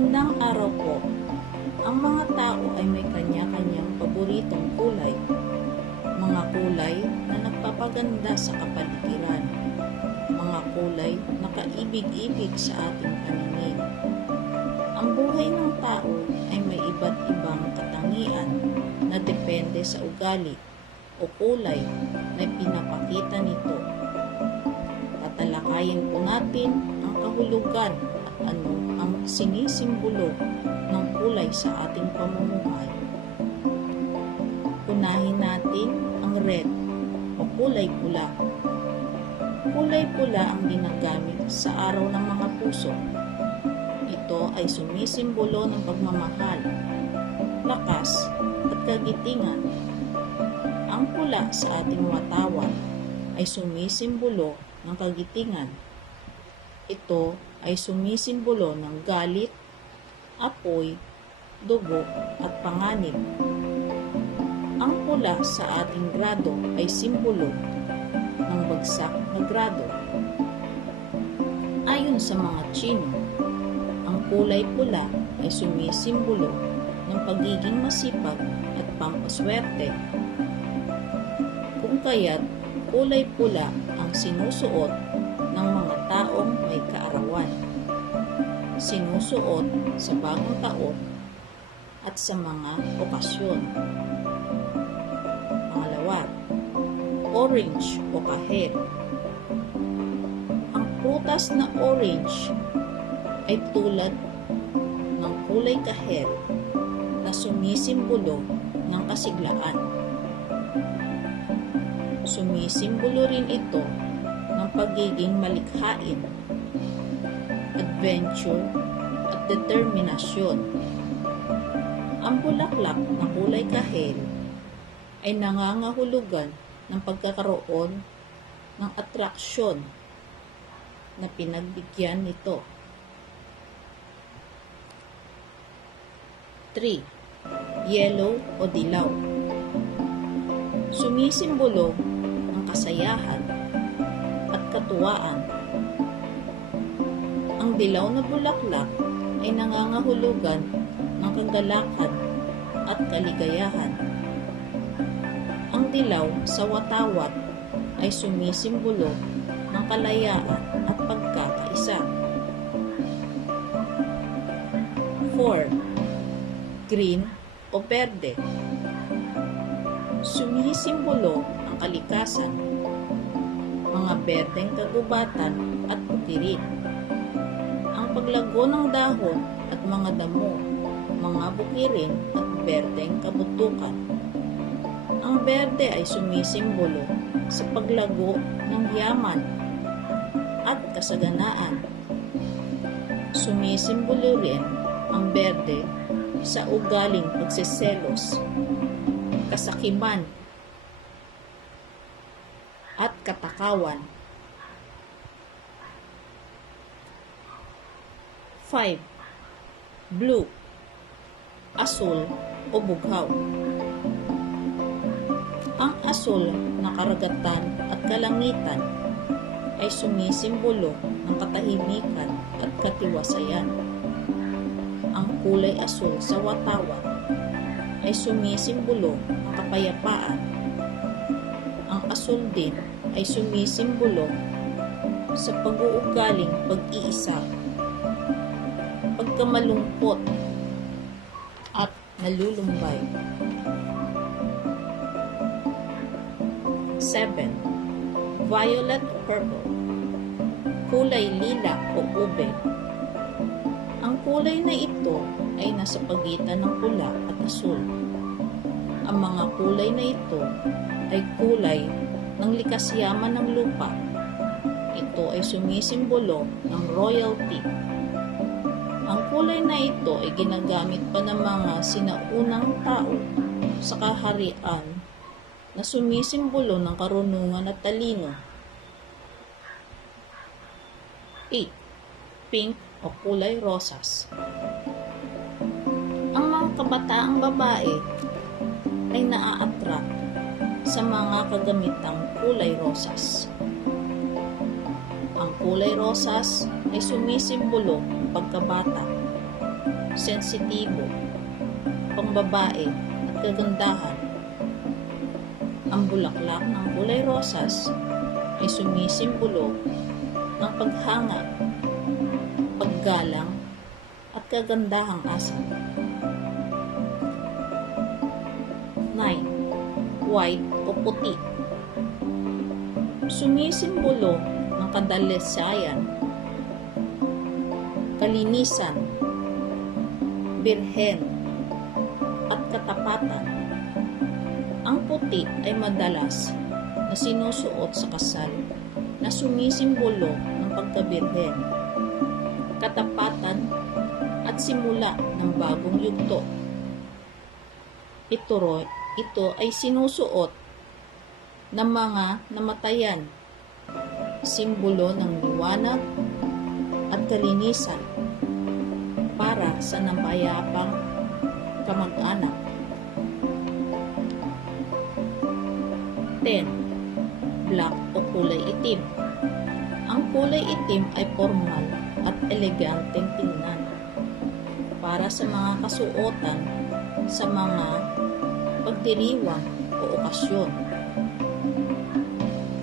Magandang araw po. Ang mga tao ay may kanya-kanyang paboritong kulay. Mga kulay na nagpapaganda sa kapaligiran. Mga kulay na kaibig-ibig sa ating paningin. Ang buhay ng tao ay may iba't ibang katangian na depende sa ugali o kulay na pinapakita nito. Tatalakayin po natin ang kahulugan ano ang sinisimbolo ng kulay sa ating pamumuhay. Unahin natin ang red o kulay pula. Kulay pula ang ginagamit sa araw ng mga puso. Ito ay sumisimbolo ng pagmamahal, lakas at kagitingan. Ang pula sa ating watawan ay sumisimbolo ng kagitingan. Ito ay sumisimbolo ng galit, apoy, dugo at panganib. Ang pula sa ating grado ay simbolo ng bagsak na grado. Ayon sa mga Chino, ang kulay pula ay sumisimbolo ng pagiging masipag at pampaswerte. Kung kaya't kulay pula ang sinusuot may kaarawan. Sinusuot sa bagong taon at sa mga okasyon. Pangalawa, orange o kahel. Ang prutas na orange ay tulad ng kulay kahel na sumisimbolo ng kasiglaan. Sumisimbolo rin ito ng pagiging malikhain, adventure, at determinasyon. Ang bulaklak na kulay kahel ay nangangahulugan ng pagkakaroon ng atraksyon na pinagbigyan nito. 3. Yellow o dilaw. Sumisimbolo ng kasayahan at katuwaan. Ang dilaw na bulaklak ay nangangahulugan ng kagalakan at kaligayahan. Ang dilaw sa watawat ay sumisimbolo ng kalayaan at pagkakaisa. 4. Green o berde. Sumisimbolo ang kalikasan, mga berdeng kagubatan at butirin. Paglago ng dahon at mga damo, mga bukirin at berdeng kabutukan. Ang berde ay sumisimbolo sa paglago ng yaman at kasaganaan. Sumisimbolo rin ang berde sa ugaling pagseselos, kasakiman, at katakawan. 5. Blue, asul o bughaw. Ang asul na karagatan at kalangitan ay sumisimbolo ng katahimikan at katiwasayan. Ang kulay asul sa watawan ay sumisimbolo ng kapayapaan. Ang asul din ay sumisimbolo sa pag-uugaling pag-iisa, pagkamalungkot, at nalulumbay. 7. Violet o purple Kulay lila o ube Ang kulay na ito ay nasa pagitan ng pula at asul. Ang mga kulay na ito ay kulay ng likas yaman ng lupa. Ito ay sumisimbolo ng royalty. Ang kulay na ito ay ginagamit pa ng mga sinaunang tao sa kaharian na sumisimbolo ng karunungan at talino. 8. Pink o kulay rosas. Ang mga kabataang babae ay naa-attract sa mga kagamitang kulay rosas. Kulay rosas ay sumisimbolo ng pagkabata. sensitibo, pangbabae at kagandahan. Ang bulaklak ng kulay rosas ay sumisimbolo ng paghanga, paggalang at kagandahang asal. 9. White o puti Sumisimbolo ng kadalisayan, kalinisan, birhen, at katapatan. Ang puti ay madalas na sinusuot sa kasal na sumisimbolo ng pagkabirhen, katapatan at simula ng bagong yugto. Ito, ito ay sinusuot ng mga namatayan, simbolo ng liwanag at kalinisan para sa nampayapang kamag-anak. 10. Black o kulay itim. Ang kulay itim ay formal at eleganteng tingnan para sa mga kasuotan sa mga pagdiriwang o okasyon.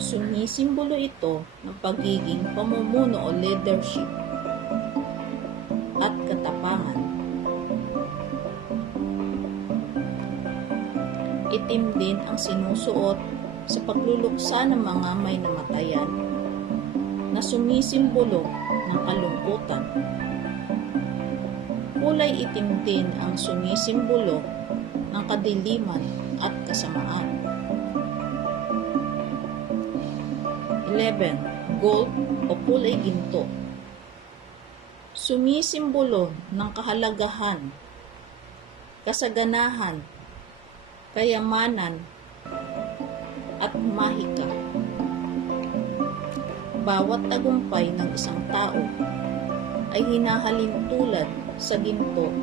Sumisimbolo ito ng pagiging pamumuno o leadership at katapangan. Itim din ang sinusuot sa pagluluksa ng mga may namatayan na sumisimbolo ng kalungkutan. Kulay itim din ang sumisimbolo ng kadiliman at kasamaan. 11. Gold o kulay ginto. Sumisimbolo ng kahalagahan, kasaganahan, kayamanan, at mahika. Bawat tagumpay ng isang tao ay hinahalin tulad sa ginto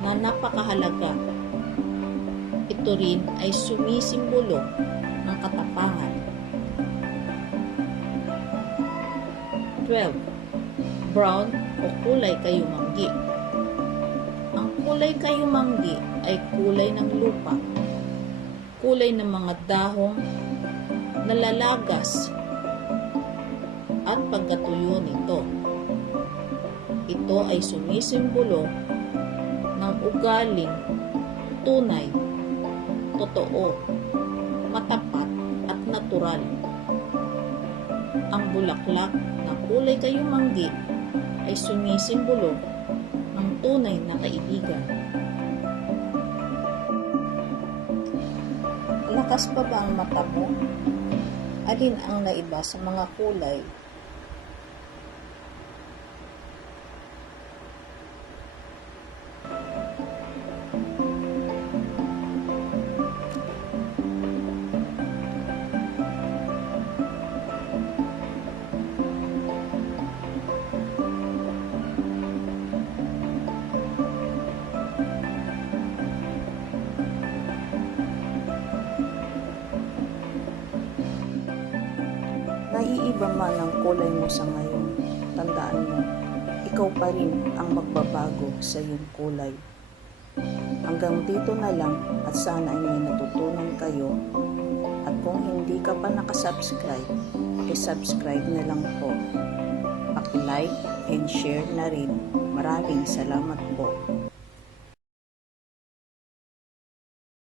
na napakahalaga. Ito rin ay sumisimbolo ng katapangan. 12. Brown o kulay kayumanggi. Ang kulay kayumanggi ay kulay ng lupa, kulay ng mga dahong nalalagas at pagkatuyo nito. Ito ay sumisimbolo ng ugaling tunay, totoo, matapat at natural. Ang bulaklak na kulay kayumanggi ay sumisimbolo ng tunay na kaibigan. Lakas pa ba ang mata mo? Alin ang naiba sa mga kulay? Man kulay mo sa ngayon. Tandaan mo, ikaw pa rin ang magbabago sa iyong kulay. Hanggang dito na lang at sana ay may natutunan kayo. At kung hindi ka pa nakasubscribe, i-subscribe na lang po. Paki-like and share na rin. Maraming salamat po.